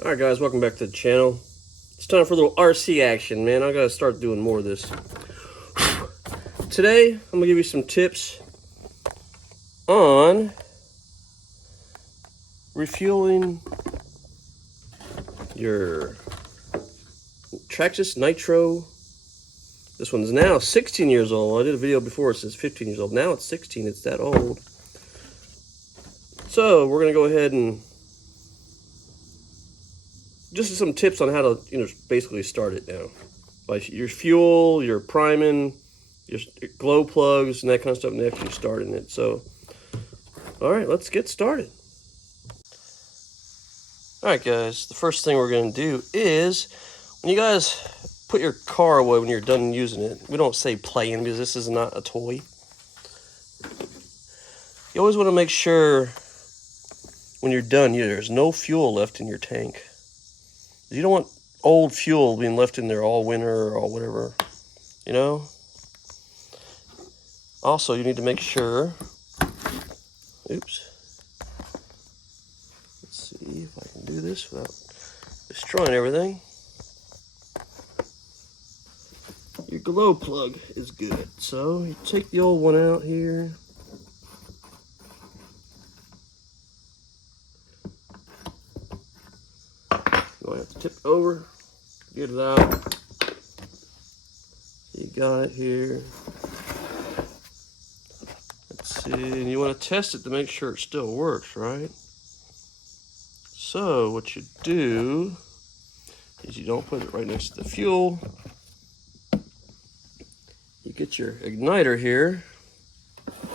Alright guys, welcome back to the channel. It's time for a little RC action, man. I gotta start doing more of this. Today, I'm gonna give you some tips on refueling your Traxxas Nitro. This one's now 16 years old. I did a video before, it says 15 years old. Now it's 16, it's that old. So, we're gonna go ahead and just some tips on how to, basically start it now. Like your fuel, your priming, your glow plugs, and that kind of stuff next you're starting it. So, all right, let's get started. All right, guys, the first thing we're going to do is when you guys put your car away when you're done using it, we don't say playing because this is not a toy. You always want to make sure when you're done, there's no fuel left in your tank. You don't want old fuel being left in there all winter or all whatever, you know? Also, you need to make sure, oops, let's see if I can do this without destroying everything. Your glow plug is good. So you take the old one out here. You have to tip it over, get it out. You got it here. Let's see, and you want to test it to make sure it still works, right? So what you do is you don't put it right next to the fuel. You get your igniter here.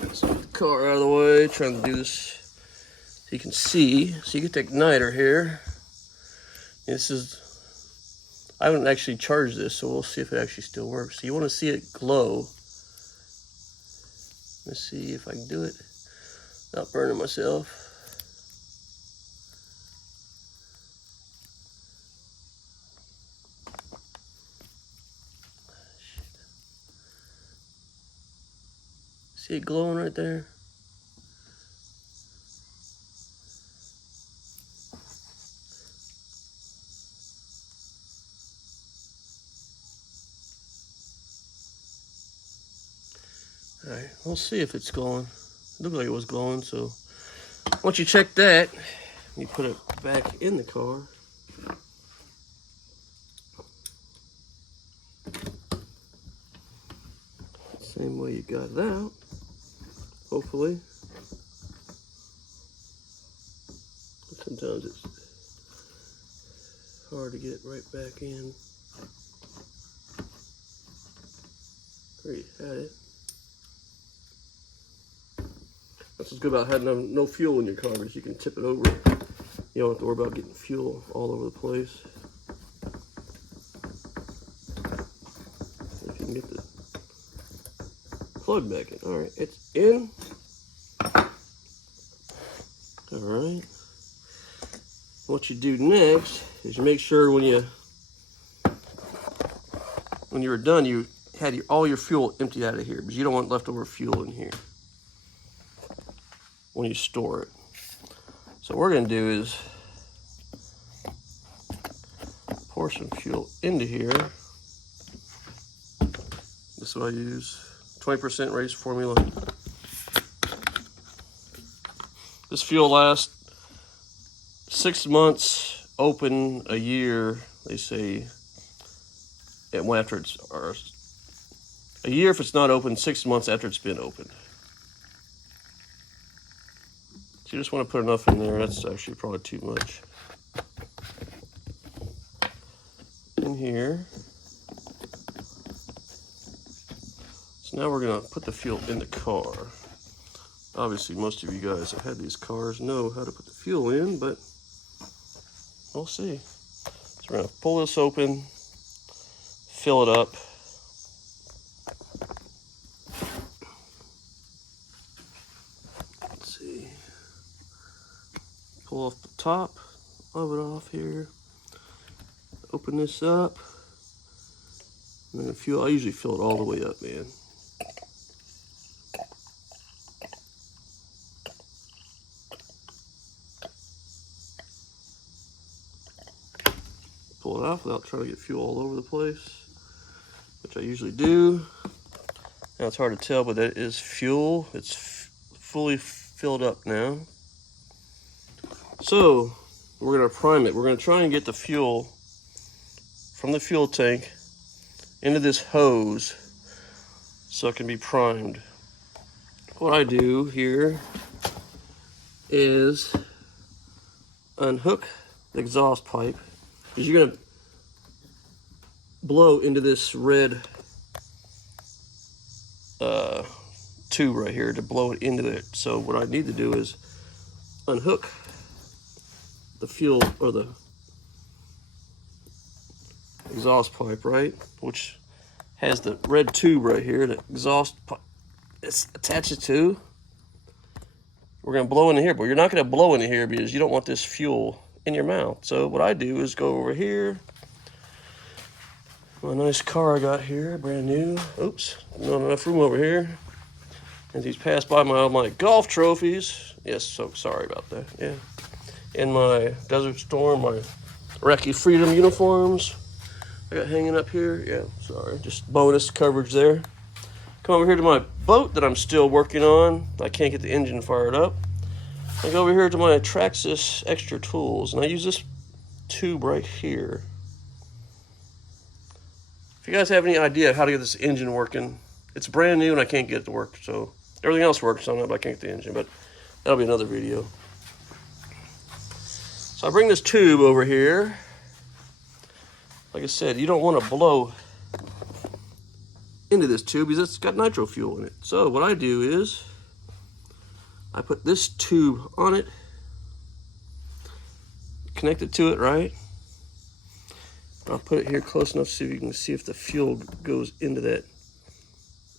Let's get the car out of the way, trying to do this so you can see. So you get the igniter here. This is, I haven't actually charged this, so we'll see if it actually still works. So you want to see it glow. Let's see if I can do it without burning myself. See it glowing right there? Alright, we'll see if it's glowing. It looked like it was glowing, so once you check that, you put it back in the car. Same way you got it out, hopefully. Sometimes it's hard to get it right back in. There you had it. That's what's good about having no fuel in your car, because you can tip it over. You don't have to worry about getting fuel all over the place. If you can get the plug back in. All right, it's in. All right. What you do next is you make sure when you were done, you had all your fuel emptied out of here, because you don't want leftover fuel in here when you store it. So what we're going to do is pour some fuel into here. This is what I use, 20% race formula. This fuel lasts 6 months, open a year, they say. After it's, or a year if it's not open, 6 months after it's been opened. So you just want to put enough in there. That's actually probably too much. In here. So now we're going to put the fuel in the car. Obviously, most of you guys that had these cars know how to put the fuel in, but we'll see. So we're going to pull this open, fill it up. Let's see. Pull off the top of it off here. Open this up. And then I usually fill it all the way up, man. pull it off without trying to get fuel all over the place, which I usually do. Now it's hard to tell, but that is fuel. It's fully filled up now. So we're gonna prime it. We're gonna try and get the fuel from the fuel tank into this hose so it can be primed. What I do here is unhook the exhaust pipe, because you're gonna blow into this red tube right here to blow it into it. So what I need to do is unhook the fuel or the exhaust pipe, right, which has the red tube right here, the exhaust pipe it's attached to. We're gonna blow into here, but you're not gonna blow into here because you don't want this fuel in your mouth. So what I do is go over here. My nice car I got here, brand new. Oops, not enough room over here. As he's passed by my golf trophies. Yes, so sorry about that, yeah. In my Desert Storm, my Iraqi Freedom uniforms I got hanging up here. Yeah, sorry, just bonus coverage there. Come over here to my boat that I'm still working on. I can't get the engine fired up. I go over here to my Traxxas extra tools, and I use this tube right here. If you guys have any idea how to get this engine working, it's brand new and I can't get it to work, so everything else works on it, but I can't get the engine, but that'll be another video. So I bring this tube over here. Like I said, you don't want to blow into this tube because it's got nitro fuel in it. So what I do is I put this tube on it, connect it to it, right? I'll put it here close enough so you can see if the fuel goes into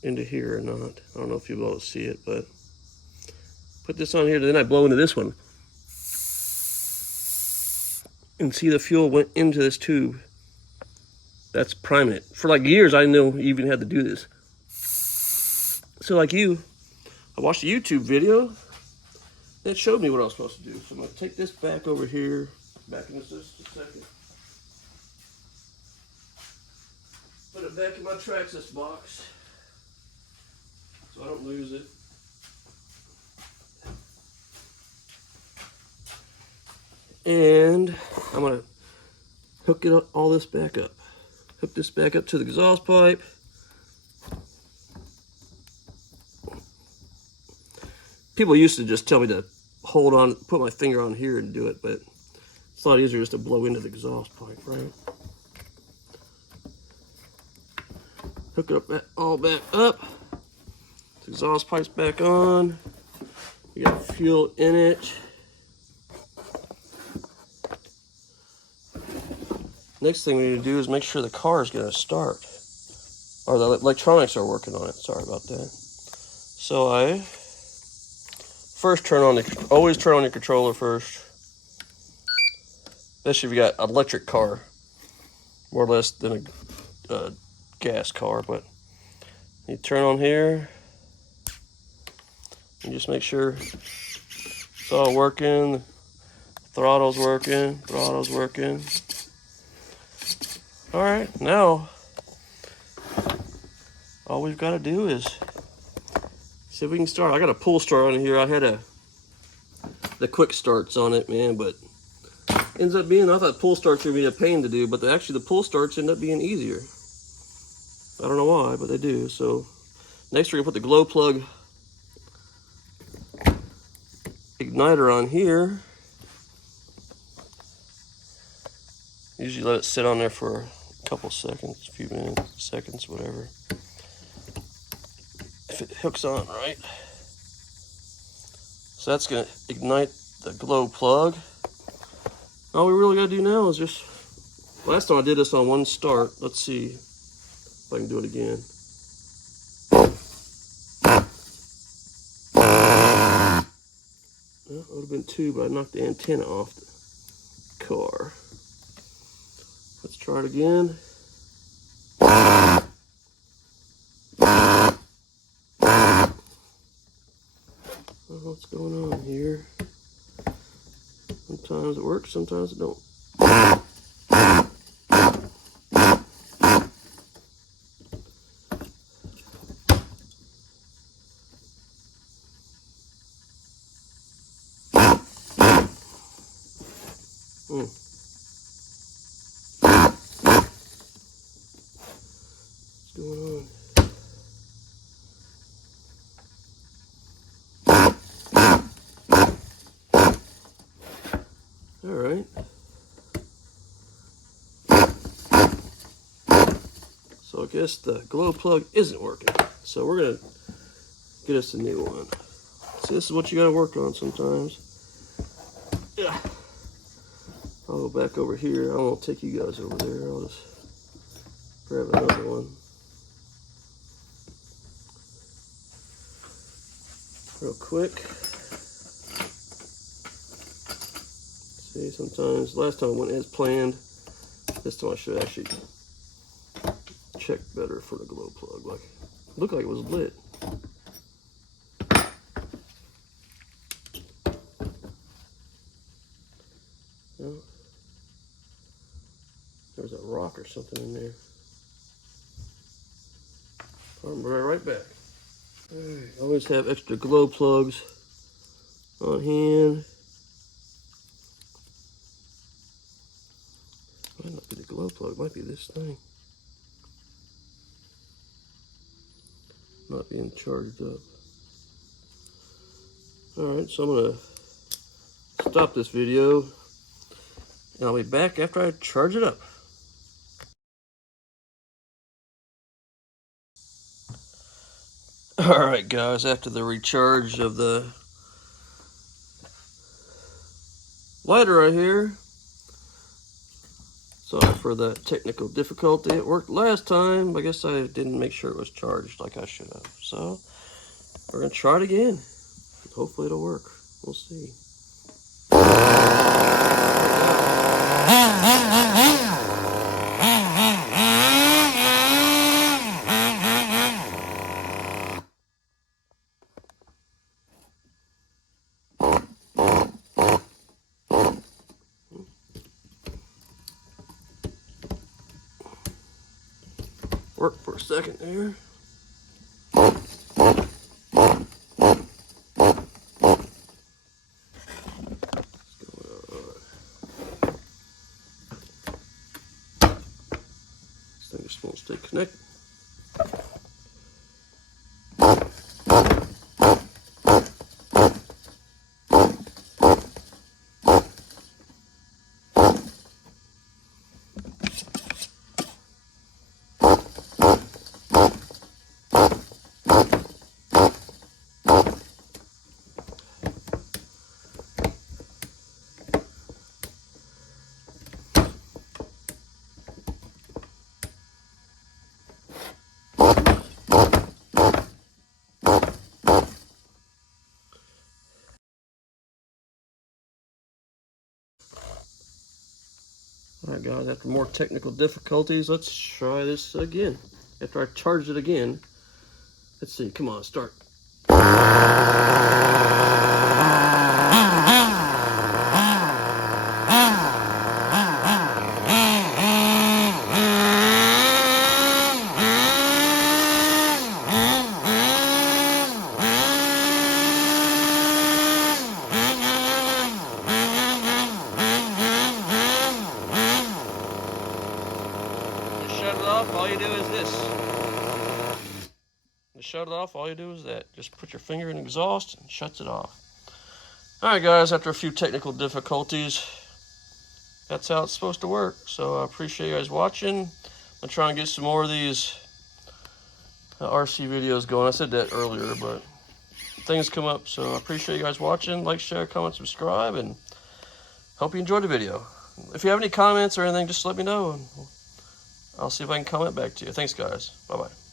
here or not. I don't know if you'll be able to see it, but put this on here, then I blow into this one. And see the fuel went into this tube. That's priming it. For like years, I know you even had to do this. So like I watched a YouTube video that showed me what I was supposed to do. So I'm gonna take this back over here, back in just a second. Put it back in my Traxxas box so I don't lose it. And I'm gonna hook it up, all this back up. Hook this back up to the exhaust pipe. People used to just tell me to hold on, put my finger on here and do it, but it's a lot easier just to blow into the exhaust pipe, right? Hook it up, all back up. The exhaust pipe's back on. We got fuel in it. Next thing we need to do is make sure the car is going to start, or the electronics are working on it. Sorry about that. So I first always turn on your controller first, especially if you got an electric car, more or less than a gas car. But you turn on here and just make sure it's all working. Throttle's working. All right, now all we've got to do is see if we can start. I got a pull start on here. I had the quick starts on it, man, but ends up being, I thought pull starts would be a pain to do, but actually the pull starts end up being easier. I don't know why, but they do. So next we're gonna put the glow plug igniter on here. Usually let it sit on there for a couple seconds, a few minutes, seconds, whatever. If it hooks on right. So that's gonna ignite the glow plug. All we really gotta do now is just, last time I did this on one start. Let's see if I can do it again. Well, it would have been two, but I knocked the antenna off the car. Let's try it again. What's going on here? Sometimes it works, sometimes it don't. What's going on? All right. So I guess the glow plug isn't working. So we're gonna get us a new one. So this is what you gotta work on sometimes. Yeah. I'll go back over here. I won't take you guys over there. I'll just grab another one. Real quick. See, sometimes, last time I went as planned. This time I should actually check better for the glow plug. Like, looked like it was lit. No. There's a rock or something in there. I'll be right back. Alright, always have extra glow plugs on hand. Might not be the glow plug, it might be this thing. Not being charged up. Alright, so I'm gonna stop this video and I'll be back after I charge it up. Alright guys, after the recharge of the lighter right here. Sorry for the technical difficulty. It worked last time. I guess I didn't make sure it was charged like I should have. So we're gonna try it again. Hopefully it'll work. We'll see. Worked for a second there. This thing just won't stay connected. Alright guys, after more technical difficulties, let's try this again. After I charge it again, let's see, come on, start. Shut it off, all you do is this. To shut it off, all you do is that. Just put your finger in exhaust and shuts it off. Alright guys, after a few technical difficulties, that's how it's supposed to work. So I appreciate you guys watching. I'm trying to get some more of these RC videos going. I said that earlier, but things come up. So I appreciate you guys watching. Like, share, comment, subscribe, and hope you enjoyed the video. If you have any comments or anything, just let me know. I'll see if I can comment back to you. Thanks, guys. Bye-bye.